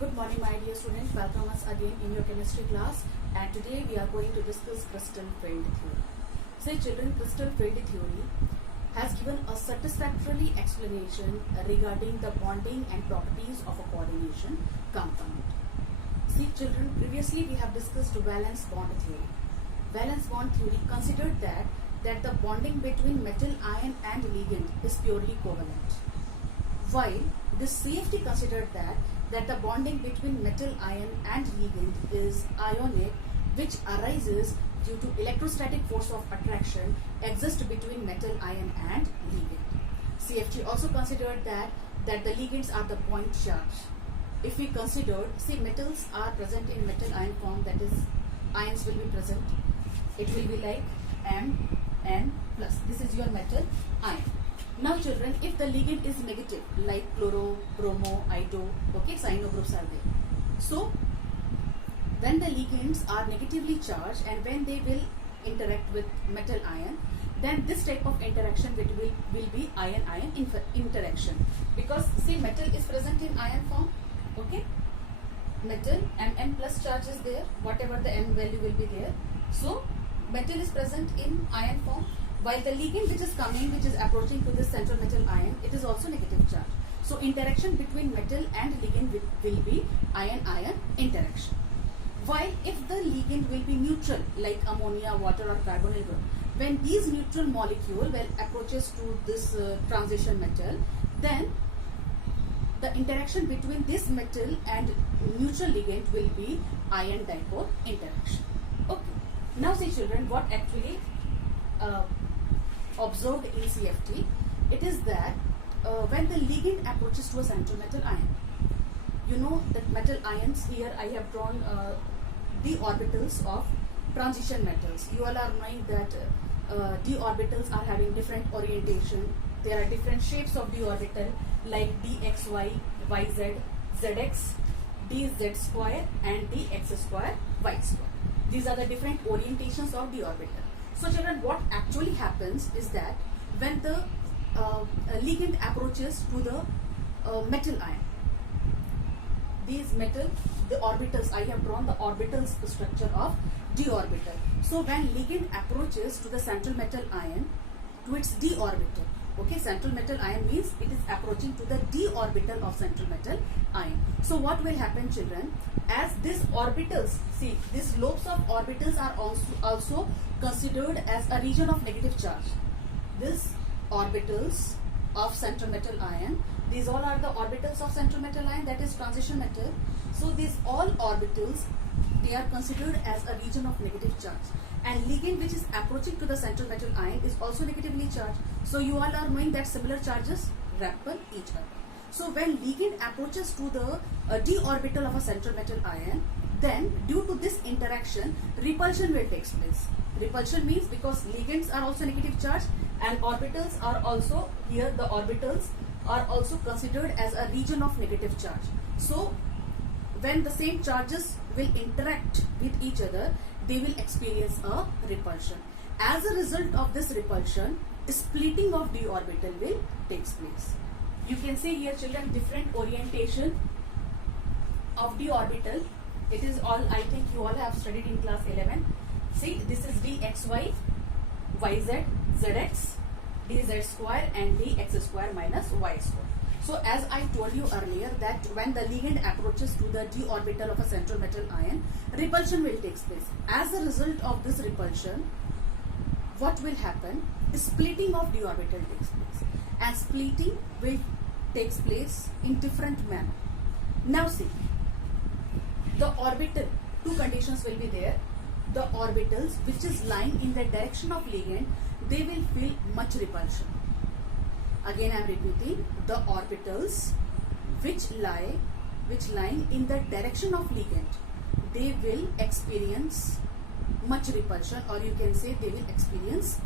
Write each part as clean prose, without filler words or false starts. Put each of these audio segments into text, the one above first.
Good morning, my dear students. Welcome once again in your chemistry class. And today we are going to discuss crystal field theory. Say, children, crystal field theory has given a satisfactory explanation regarding the bonding and properties of a coordination compound. See, children, previously we have discussed valence bond theory. Valence bond theory considered that the bonding between metal ion and ligand is purely covalent, while this CFT considered that the bonding between metal ion and ligand is ionic, which arises due to electrostatic force of attraction exists between metal ion and ligand. CFT also considered that the ligands are the point charge. If we consider, see, metals are present in metal ion form, that is, ions will be present. It will be like M, N plus. This is your metal ion. Now, children, if the ligand is negative, like chloro, bromo, ido, okay, cyano groups are there. So, when the ligands are negatively charged and when they will interact with metal ion, then this type of interaction will be ion-ion interaction. Because, see, metal is present in ion form, okay? Metal, Mn plus charge is there, whatever the M value will be there. So, metal is present in ion form, while the ligand which is coming, which is approaching to this central metal ion, it is also negative charge. So, interaction between metal and ligand will be ion-ion interaction. While if the ligand will be neutral, like ammonia, water or carbonyl group, when these neutral molecule approaches to this transition metal, then the interaction between this metal and neutral ligand will be ion dipole interaction. Okay. Now, see, children, what actually observed in CFT, it is that when the ligand approaches to a central metal ion, you know that metal ions, here I have drawn d orbitals of transition metals. You all are knowing that d orbitals are having different orientation. There are different shapes of d orbital like dxy, yz, zx, dz square and dx square, y square. These are the different orientations of d orbital. So, children, what actually happens is that when the ligand approaches to the metal ion, these metal, the orbitals, I have drawn the orbitals structure of d orbital. So, when ligand approaches to the central metal ion, to its d orbital, okay, central metal ion means it is approaching to the d orbital of central metal ion. So, what will happen, children? As these orbitals, see, these lobes of orbitals are also considered as a region of negative charge. These orbitals of central metal ion, these all are the orbitals of central metal ion, that is transition metal. So, these all orbitals, they are considered as a region of negative charge. And ligand which is approaching to the central metal ion is also negatively charged. So, you all are knowing that similar charges repel each other. So, when ligand approaches to the d orbital of a central metal ion, then due to this interaction, repulsion will take place. Repulsion means because ligands are also negative charge and orbitals are also, here the orbitals are also considered as a region of negative charge. So, when the same charges will interact with each other, they will experience a repulsion. As a result of this repulsion, splitting of d orbital will take place. You can see here, children, different orientation of d orbital. It is all, I think you all have studied in class 11. See, this is dxy, yz, zx, dz square and dx square minus y square. So, as I told you earlier that when the ligand approaches to the d orbital of a central metal ion, repulsion will take place. As a result of this repulsion, what will happen? Splitting of d orbital takes place. And splitting will takes place in different manner. Now, see, the orbital, two conditions will be there. The orbitals which is lying in the direction of ligand, they will feel much repulsion. Again, I am repeating, the orbitals which lying in the direction of ligand, they will experience much repulsion, or you can say they will experience,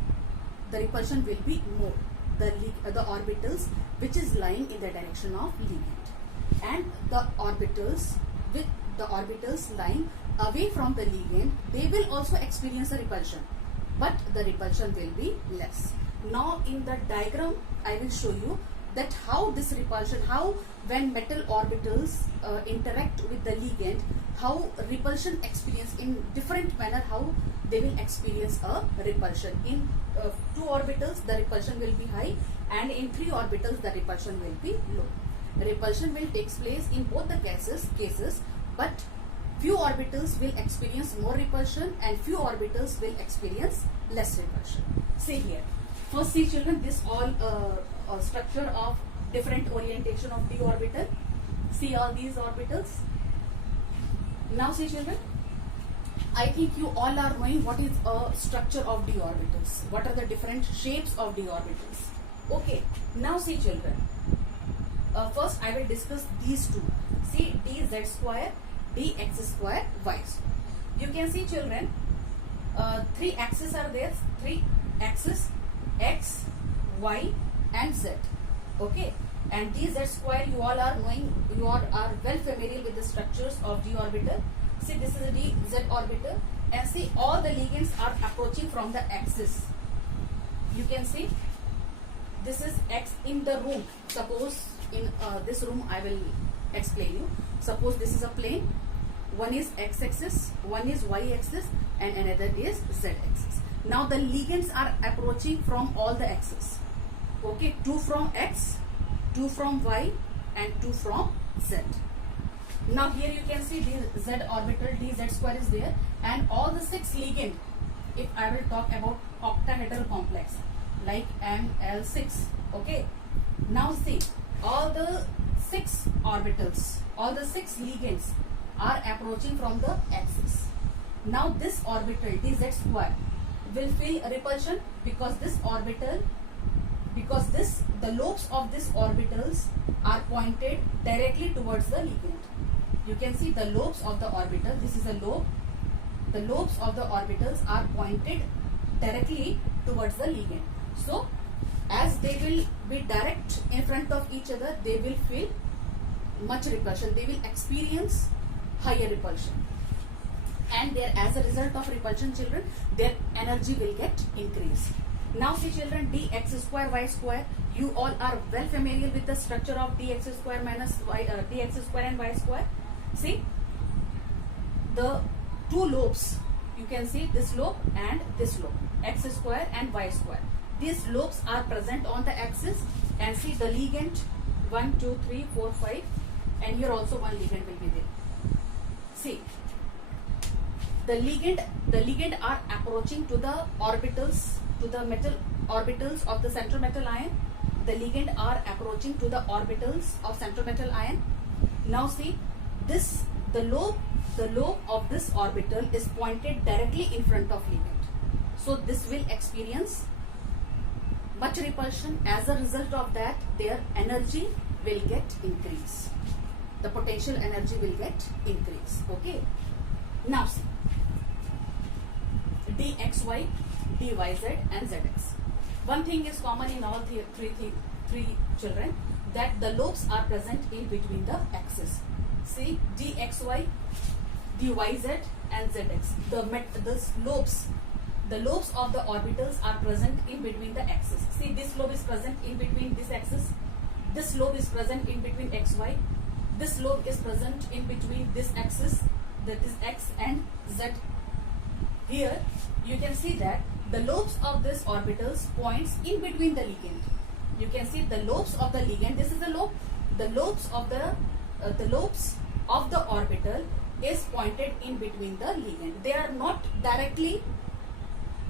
the repulsion will be more. The orbitals which is lying in the direction of ligand, and the orbitals lying away from the ligand, they will also experience a repulsion, but the repulsion will be less. Now, in the diagram, I will show you that how this repulsion, how when metal orbitals interact with the ligand, how repulsion experience in different manner, how they will experience a repulsion. In 2 orbitals the repulsion will be high, and in 3 orbitals the repulsion will be low. Repulsion will take place in both the cases, but few orbitals will experience more repulsion and few orbitals will experience less repulsion. See here. First, see children, this all structure of different orientation of d orbital. See all these orbitals. Now see children, I think you all are knowing what is a structure of d orbitals. What are the different shapes of d orbitals? Okay. Now see children. First I will discuss these two. See dz square, dx square, y square. You can see children, 3 axes are there. 3 axes, x, y and z. Okay. And dz square, you all are knowing, you all are well familiar with the structures of d orbital. See, this is a dz orbital, and see all the ligands are approaching from the axis. You can see this is x in the room. Suppose in this room I will explain you. Suppose this is a plane. One is x-axis, one is y-axis, and another is z-axis. Now the ligands are approaching from all the axes. Okay, 2 from x, 2 from y, and 2 from z. Now here you can see the z orbital, dz square is there, and all the 6 ligand. If I will talk about octahedral complex like ML6. Okay. Now see all the 6 orbitals, all the 6 ligands are approaching from the axis. Now this orbital dz square will feel repulsion because this orbital, the lobes of these orbitals are pointed directly towards the ligand. You can see the lobes of the orbital. This is a lobe. The lobes of the orbitals are pointed directly towards the ligand. So as they will be direct in front of each other, they will feel much repulsion. They will experience higher repulsion, and there, as a result of repulsion children, their energy will get increased. Now see children, dx square y square, you all are well familiar with the structure of dx square minus y, dx square and y square. See the 2 lobes, you can see this lobe and this lobe, x square and y square. These lobes are present on the axis, and see the ligand 1, 2, 3, 4, 5, and here also one ligand will be there. See, the ligand are approaching to the orbitals, to the metal orbitals of the central metal ion. The ligand are approaching to the orbitals of central metal ion. Now see this, the lobe of this orbital is pointed directly in front of ligand. So this will experience much repulsion. As a result of that, their energy will get increased. The potential energy will get increased. Okay. Now see dxy, dyz and zx. One thing is common in all three children, that the lobes are present in between the axes. See dxy, dyz and zx. The lobes of the orbitals are present in between the axes. See, this lobe is present in between this axis. This lobe is present in between xy. This lobe is present in between this axis, that is x and z. Here you can see that the lobes of this orbitals points in between the ligand. You can see the lobes of the ligand. This is the lobe. The lobes of the orbital is pointed in between the ligand. They are not directly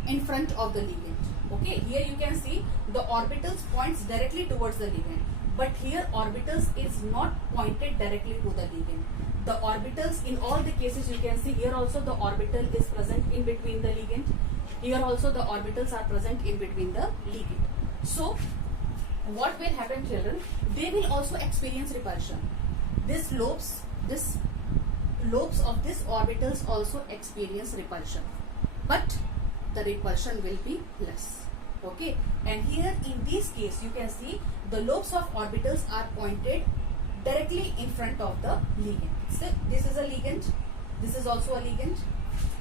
in front of the ligand. Okay, here you can see the orbitals points directly towards the ligand, but here orbitals is not pointed directly to the ligand. The orbitals in all the cases, you can see here also the orbital is present in between the ligand. Here also the orbitals are present in between the ligand. So what will happen children? They will also experience repulsion. These lobes of these orbitals also experience repulsion, but the repulsion will be less. Okay, and here in this case you can see the lobes of orbitals are pointed directly in front of the ligand. So this is a ligand, this is also a ligand.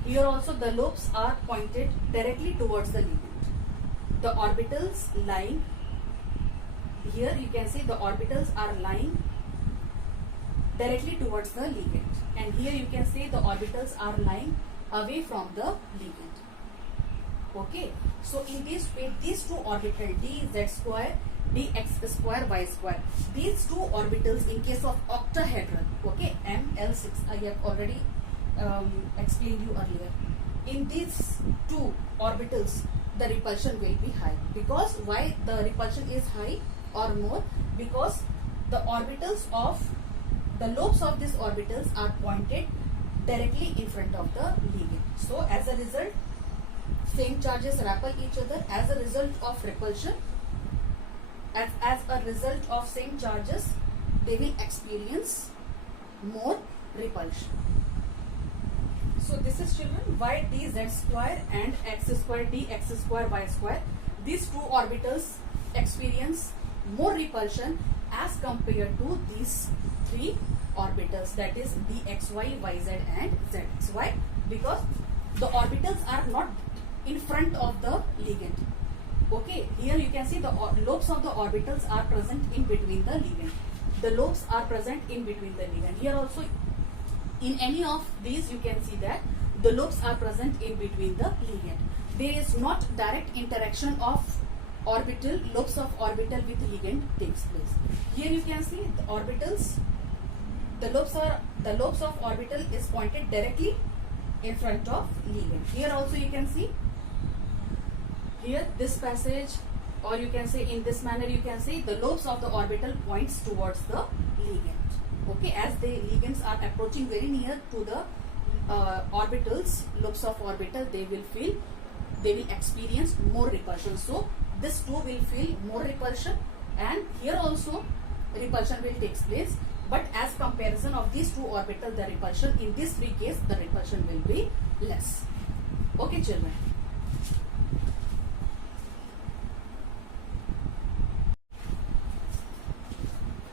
Here also the lobes are pointed directly towards the ligand. The orbitals lying here you can see the orbitals are lying directly towards the ligand, and here you can see the orbitals are lying away from the ligand. Okay, so in this way these two orbitals dz square dx square y square, these two orbitals in case of octahedron, okay, ML6 I have already explained you earlier. In these two orbitals the repulsion will be high. Because why the repulsion is high or more? Because the orbitals of the lobes of these orbitals are pointed directly in front of the ligand. So as a result, same charges repel each other. As a result of repulsion, as a result of same charges, they will experience more repulsion. So this is, children, why dz square and x square dx square y square, these two orbitals experience more repulsion as compared to these three orbitals, that is dxy, yz and zx. Why? Because the orbitals are not in front of the ligand. Okay, here you can see the lobes of the orbitals are present in between the ligand. The lobes are present in between the ligand. Here also, in any of these you can see that the lobes are present in between the ligand. There is not direct interaction of orbital, lobes of orbital with ligand takes place. Here you can see the orbitals, the lobes of orbital is pointed directly in front of ligand. Here also you can see, here this passage, or you can say in this manner you can see the lobes of the orbital points towards the ligand. Okay, as the ligands are approaching very near to the orbitals, lobes of orbital, they will experience more repulsion. So this too will feel more repulsion, and here also repulsion will take place. But as comparison of these two orbitals, the repulsion in these three cases, the repulsion will be less. Okay, children.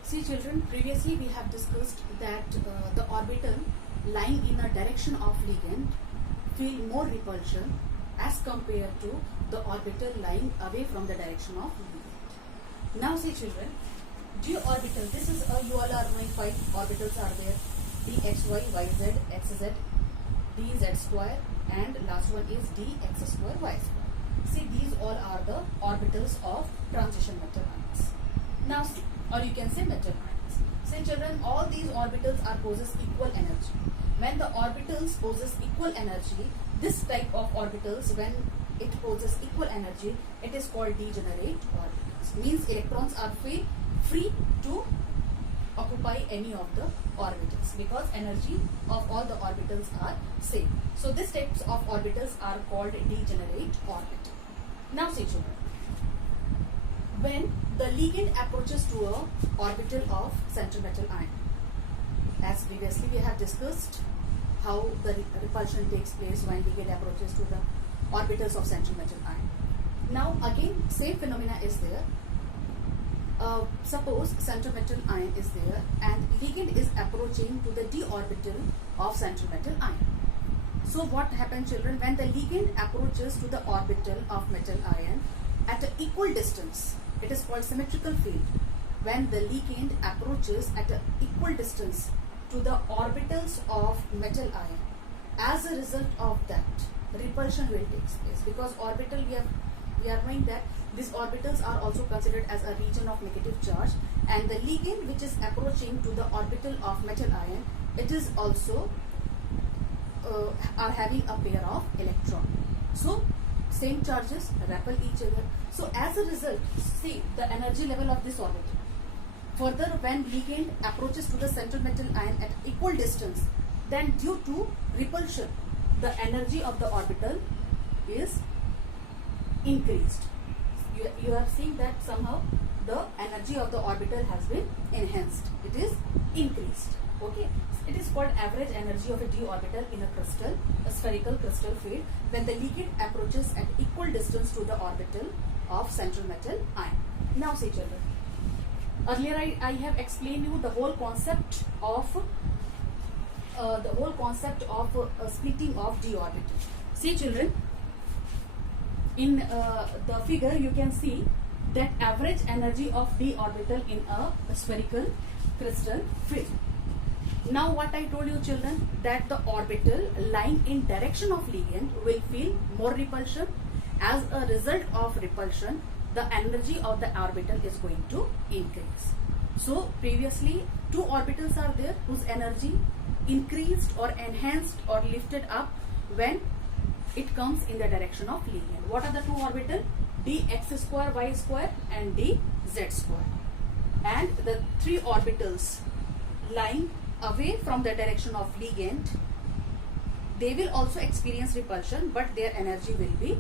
See, children, previously we have discussed that the orbital lying in a direction of ligand feel more repulsion as compared to the orbital lying away from the direction of ligand. Now see, children, d orbital, this is a you all are knowing 5 orbitals are there, dxy, yz, xz, dz square, and last one is dx square y square. See, these all are the orbitals of transition metal ions. Now see, or you can say metal ions. See, children, all these orbitals are possess equal energy. When the orbitals possess equal energy, this type of orbitals, when it possesses equal energy, it is called degenerate orbitals. Means electrons are free to occupy any of the orbitals because energy of all the orbitals are same. So these types of orbitals are called degenerate orbital. Now see, children, when the ligand approaches to a orbital of central metal ion, as previously we have discussed how the repulsion takes place when ligand approaches to the orbitals of central metal ion. Now again same phenomena is there. Suppose central metal ion is there and ligand is approaching to the d orbital of central metal ion. So what happens, children, when the ligand approaches to the orbital of metal ion at an equal distance, it is called symmetrical field. When the ligand approaches at an equal distance to the orbitals of metal ion, as a result of that, repulsion will take place because orbital we are knowing that these orbitals are also considered as a region of negative charge, and the ligand which is approaching to the orbital of metal ion, it is also are having a pair of electron. So same charges repel each other. So as a result, see the energy level of this orbital. Further, when ligand approaches to the central metal ion at equal distance, then due to repulsion, the energy of the orbital is increased. You are seeing that somehow the energy of the orbital has been enhanced. It is increased. Okay. It is called average energy of a d orbital in a crystal, a spherical crystal field, when the ligand approaches at equal distance to the orbital of central metal ion. Now see, children, earlier I have explained you the whole concept of splitting of d orbital. See, children, in the figure you can see that average energy of d orbital in a spherical crystal field. Now what I told you children, that the orbital lying in direction of ligand will feel more repulsion. As a result of repulsion, the energy of the orbital is going to increase. So previously 2 orbitals are there whose energy increased or enhanced or lifted up when it comes in the direction of ligand. What are the 2 orbitals? dx square y square and dz square. And the 3 orbitals lying away from the direction of ligand, they will also experience repulsion, but their energy will be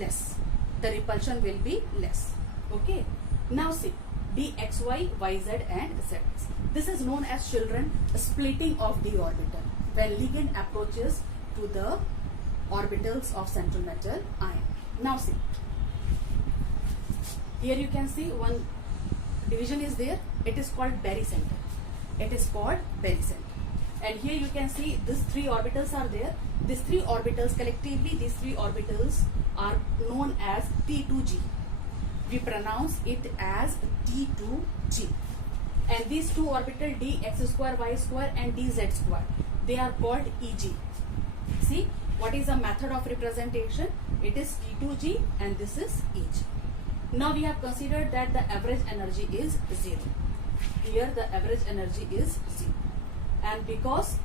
less. The repulsion will be less. Okay. Now see, dxy, yz and zx. This is known as children splitting of d orbital when ligand approaches to the orbitals of central metal ion. Now see, here you can see one division is there. It is called barycenter. It is called barycenter. And here you can see these 3 orbitals are there. These 3 orbitals collectively, these 3 orbitals are known as T2G. We pronounce it as T2G. And these 2 orbitals dx square, y square and dz square, they are called Eg. See, what is the method of representation? It is T2G and this is Eg. Now we have considered that the average energy is 0. Here the average energy is 0. And because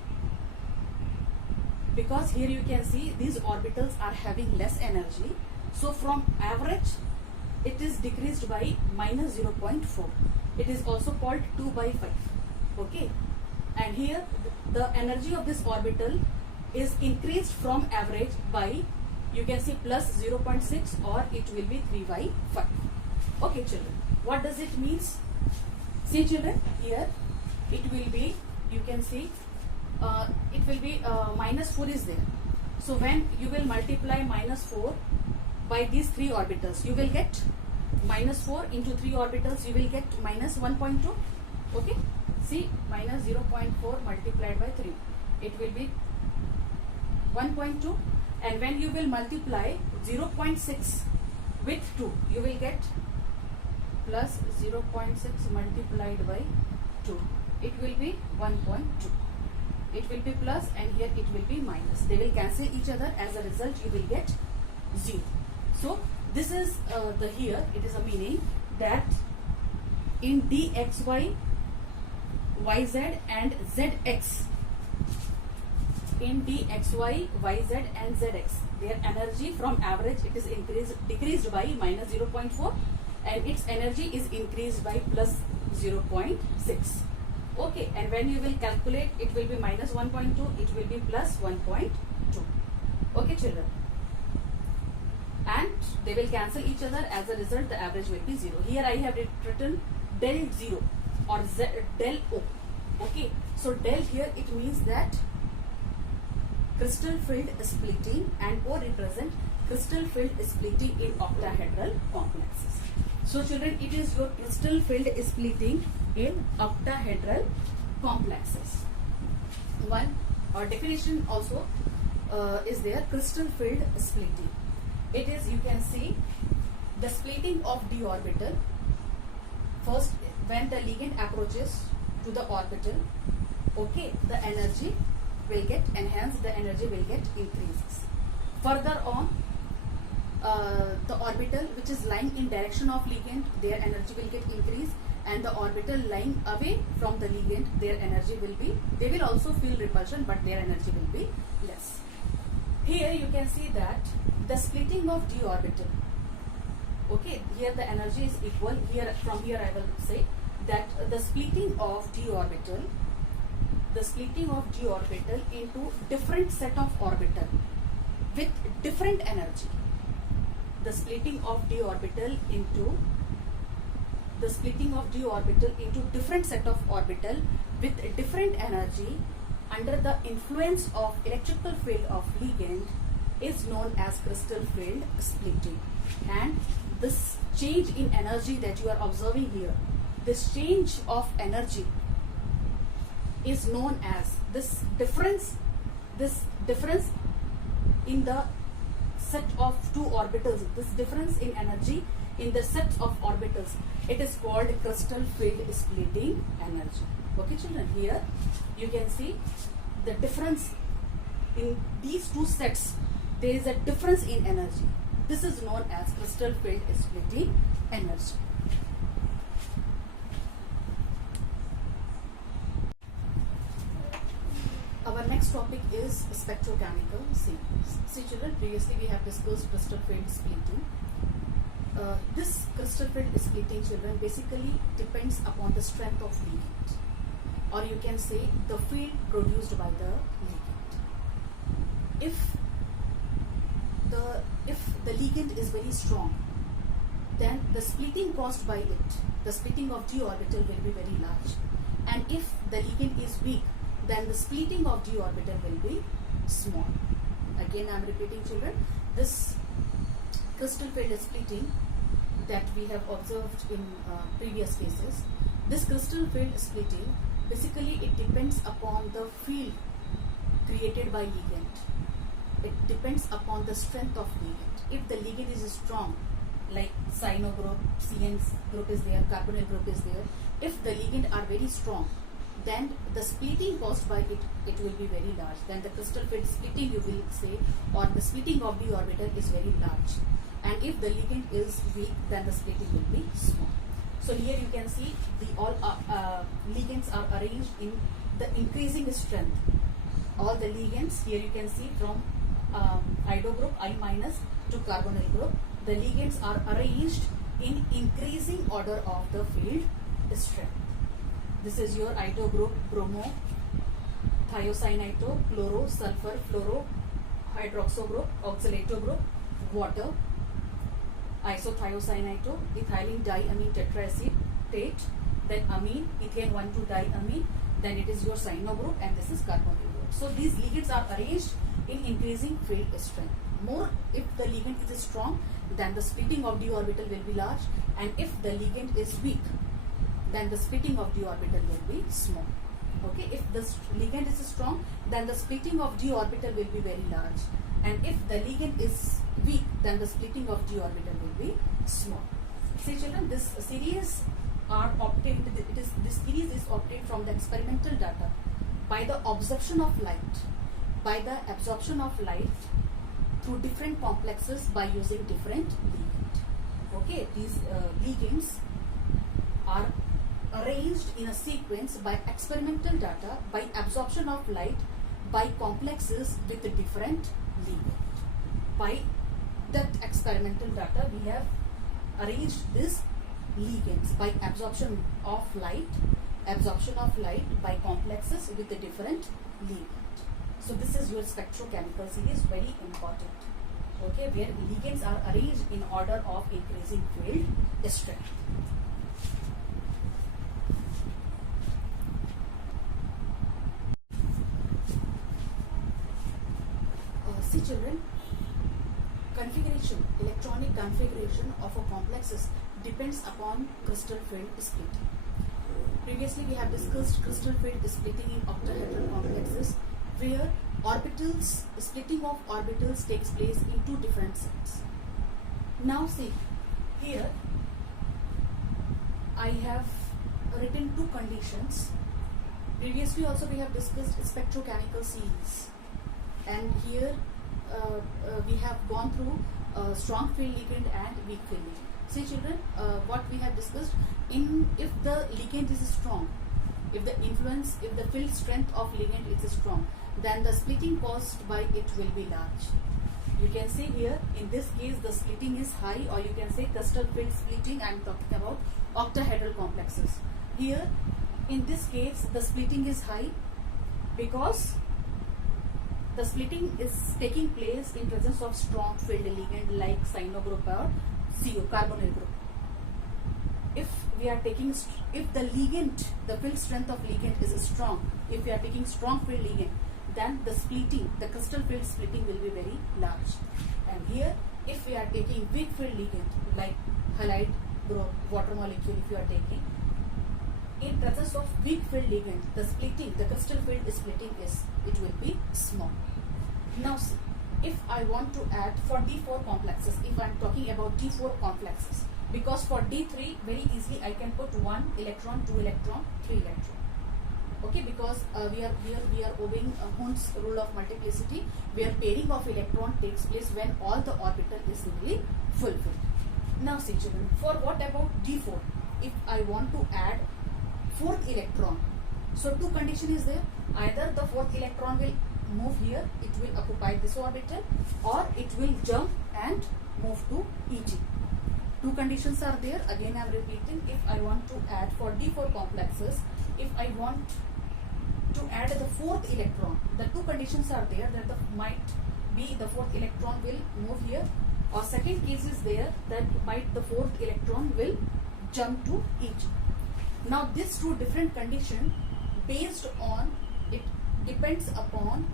here you can see these orbitals are having less energy, so from average it is decreased by minus 0.4. It is also called 2 by 5. Okay. And here the energy of this orbital is increased from average by, you can see, plus 0.6 or it will be 3 by 5. Okay children, what does it mean? See children, here it will be, you can see, it will be minus 4 is there. So when you will multiply minus 4 by these 3 orbitals, you will get minus 4 into 3 orbitals, you will get minus 1.2. Okay, see, minus 0.4 multiplied by 3, it will be 1.2. And when you will multiply 0.6 with 2, you will get plus 0.6 multiplied by 2. It will be 1.2. It will be plus and here it will be minus. They will cancel each other. As a result, you will get 0. So this is the here. It is a meaning that in dxy, yz and zx, in dxy, yz and zx, their energy from average it is decreased by minus 0.4 and its energy is increased by plus 0.6. Okay, and when you will calculate, it will be minus 1.2, it will be plus 1.2. Okay children, and they will cancel each other. As a result, the average will be 0. Here I have written del 0 or del O. Okay, so del here it means that crystal field splitting, and O represent crystal field splitting in octahedral complexes. So children, it is your crystal field splitting in octahedral complexes. One definition also is there, crystal field splitting. It is, you can see, the splitting of d orbital. First, when the ligand approaches to the orbital, okay, the energy will get enhanced, the energy will get increases. Further on, the orbital which is lying in direction of ligand, their energy will get increased, and the orbital lying away from the ligand, their energy will be, they will also feel repulsion, but their energy will be less. Here you can see that the splitting of d orbital, okay, here the energy is equal. Here, from here I will say that the splitting of d orbital, into different set of orbital with different energy. The splitting of d orbital into different set of orbital with different energy under the influence of electrical field of ligand is known as crystal field splitting. And this change in energy that you are observing here, this change of energy is known as this difference in the set of two orbitals, this difference in energy in the set of orbitals, it is called crystal field splitting energy. Okay children, here you can see the difference in these two sets. There is a difference in energy. This is known as crystal field splitting energy. Our next topic is spectrochemical. See children, previously we have discussed crystal field splitting. This crystal field splitting, children, basically depends upon the strength of ligand, or you can say the field produced by the ligand. If the ligand is very strong, then the splitting caused by it, the splitting of d orbital will be very large. And if the ligand is weak, then the splitting of d orbital will be small. Again, I am repeating children, this crystal field splitting that we have observed in previous cases, this crystal field splitting, basically it depends upon the field created by ligand. It depends upon the strength of ligand. If the ligand is strong, like cyano group, CN group is there, carbonyl group is there, if the ligand are very strong, then the splitting caused by it will be very large. Then the crystal field splitting, you will say, or the splitting of d orbital is very large. And if the ligand is weak, then the splitting will be small. So here you can see the all ligands are arranged in the increasing strength. All the ligands here you can see from iodo group I minus to carbonyl group, the ligands are arranged in increasing order of the field strength. This is your iodo group: bromo, thiocyanito, chloro, sulfur, fluoro, hydroxo group, oxalato group, water, isothiocyanito, ethylene diamine tetraacetate, then amine, ethane 1,2-diamine, then it is your cyano group, and this is carbonyl group. So these ligands are arranged in increasing field strength. More, if the ligand is strong, then the splitting of d orbital will be large, and if the ligand is weak, then the splitting of d orbital will be small. Okay, if the ligand is strong, then the splitting of d orbital will be very large, and if the ligand is weak, then the splitting of d orbital will be small. See children, this series are obtained. This series is obtained from the experimental data by the absorption of light, through different complexes by using different ligand. Okay, these ligands are arranged in a sequence by experimental data by absorption of light by complexes with different ligand. By that experimental data, we have arranged these ligands by absorption of light by complexes with a different ligand. So this is your spectrochemical series, very important. Okay, where ligands are arranged in order of increasing field strength. See children, configuration, electronic configuration of a complexes depends upon crystal field splitting. Previously we have discussed crystal field splitting in octahedral complexes, where splitting of orbitals takes place in two different sets. Now see, here I have written two conditions. Previously also we have discussed spectrochemical series, and here we have gone through strong field ligand and weak field ligand. See children, what we have discussed, if the ligand is strong, if the field strength of ligand is strong, then the splitting caused by it will be large. You can see here, in this case the splitting is high, or you can say crystal field splitting. I am talking about octahedral complexes. Here in this case the splitting is high because the splitting is taking place in presence of strong field ligand like cyano group or CO, carbonyl group. If the field strength of ligand is strong, if we are taking strong field ligand, then the crystal field splitting will be very large. And here, if we are taking weak field ligand like halide group, water molecule, if you are taking, in presence of weak field ligand, the crystal field splitting it will be small. Now see, if I want to add for D4 complexes, if I am talking about D4 complexes, because for D3 very easily I can put 1 electron, 2 electron, 3 electron. Okay, because we are obeying Hund's rule of multiplicity, where pairing of electron takes place when all the orbital is simply fulfilled. Now see children, for what about D4? If I want to add 4th electron, so two condition is there. Either the 4th electron will move here, it will occupy this orbital, or it will jump and move to EG. Two conditions are there. Again I am repeating, if I want to add for D4 complexes, if I want to add the 4th electron, the two conditions are there, that might be the 4th electron will move here, or second case is there that might the 4th electron will jump to EG. Now these two different conditions, based on, it depends upon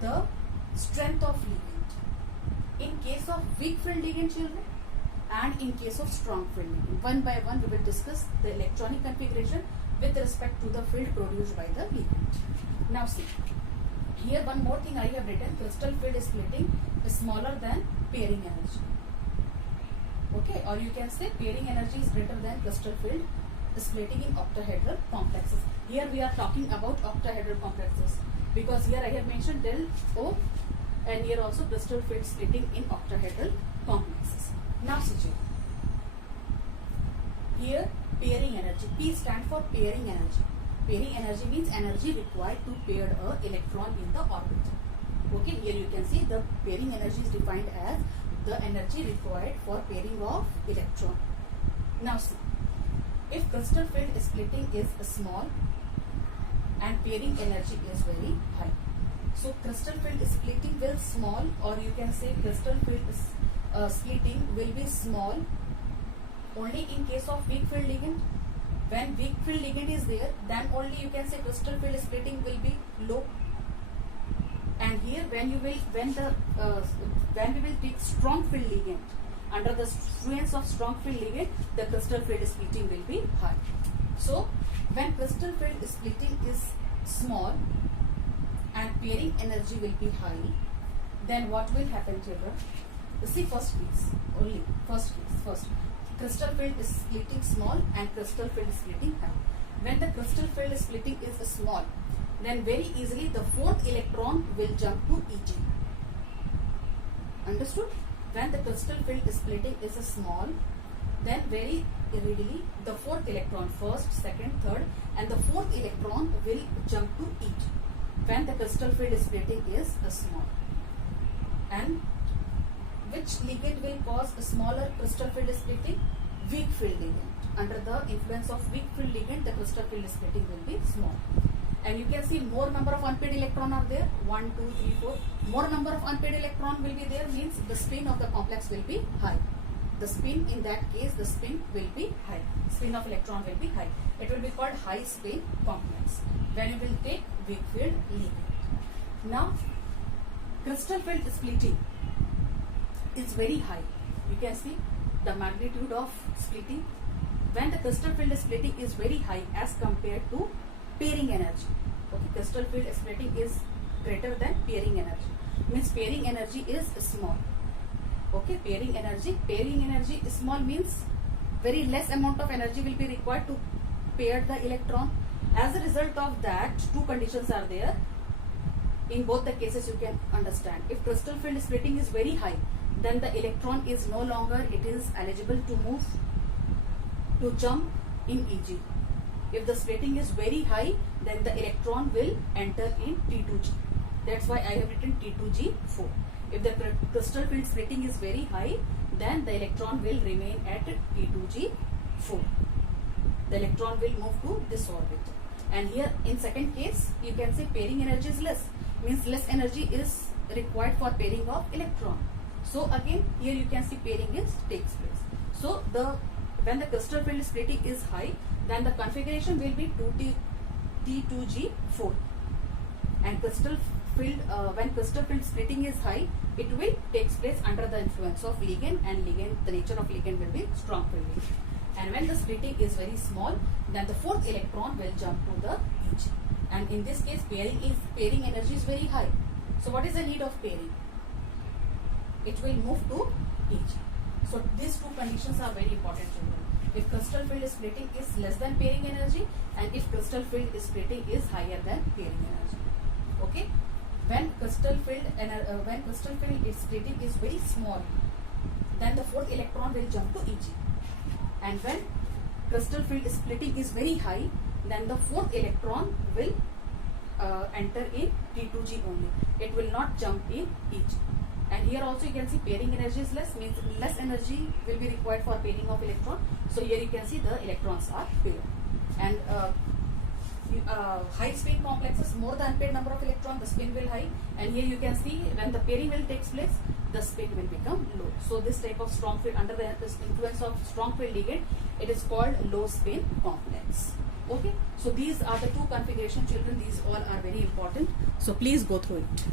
the strength of ligand. In case of weak field ligand children, and in case of strong field ligand. One by one we will discuss the electronic configuration with respect to the field produced by the ligand. Now see, here one more thing I have written, crystal field splitting is smaller than pairing energy. Okay, or you can say pairing energy is greater than crystal field splitting in octahedral complexes. Here we are talking about octahedral complexes, because here I have mentioned del O, and here also crystal field splitting in octahedral complexes. Now see here, pairing energy, P stands for pairing energy. Pairing energy means energy required to pair a electron in the orbital. Okay, here you can see the pairing energy is defined as the energy required for pairing of electron. Now see, if crystal field splitting is small and pairing energy is very high, so crystal field splitting will small, or you can say crystal field splitting will be small only in case of weak field ligand. When weak field ligand is there, then only you can say crystal field splitting will be low. And here when we will take strong field ligand, under the influence of strong field ligand, the crystal field splitting will be high. So when crystal field splitting is small and pairing energy will be high, then what will happen, children? See, first crystal field is splitting small and crystal field splitting high. When the crystal field splitting is small, then very easily the 4th electron will jump to EG. Understood? When the crystal field splitting is small, then very readily the 4th electron, first, second, third, and the 4th electron will jump to EG when the crystal field splitting is small. And which ligand will cause a smaller crystal field splitting? Weak field ligand. Under the influence of weak field ligand, the crystal field splitting will be small. And you can see more number of unpaired electron are there, 1, 2, 3, 4. More number of unpaired electron will be there, means the spin of the complex will be high. The spin, in that case, the spin will be high. Spin of electron will be high. It will be called high spin complex when you will take weak field ligand. Now, crystal field splitting is very high. You can see the magnitude of splitting when the crystal field splitting is very high as compared to pairing energy. Okay, crystal field splitting is greater than pairing energy. Means pairing energy is small. Okay, pairing energy is small means very less amount of energy will be required to pair the electron. As a result of that, two conditions are there. In both the cases you can understand. If crystal field splitting is very high, then the electron is no longer eligible to move, to jump in EG. If the splitting is very high, then the electron will enter in T2G. That's why I have written T2G4. If the crystal field splitting is very high, then the electron will remain at T2G4. The electron will move to this orbital. And here in second case, you can say pairing energy is less. Means less energy is required for pairing of electron. So again, here you can see pairing takes place. So when the crystal field splitting is high, then the configuration will be T2G4. And crystal field, when crystal field splitting is high, it will takes place under the influence of ligand, and the nature of ligand will be strong field ligand. And when the splitting is very small, then the 4th electron will jump to the EG. And in this case, pairing energy is very high. So what is the need of pairing? It will move to EG. So these two conditions are very important, children. If crystal field splitting is less than pairing energy, and if crystal field splitting is higher than pairing energy. Okay. When crystal field splitting is very small, then the fourth electron will jump to Eg. And when crystal field splitting is very high, then the fourth electron will enter in T2G only. It will not jump in Eg. And here also you can see pairing energy is less, means less energy will be required for pairing of electron. So here you can see the electrons are paired. And high spin complexes, more the unpaired number of electrons, the spin will high. And here you can see when the pairing will takes place, the spin will become low. So this type of strong field, under the influence of strong field ligand, it is called low spin complex. Okay, so these are the two configuration, children. These all are very important. So please go through it.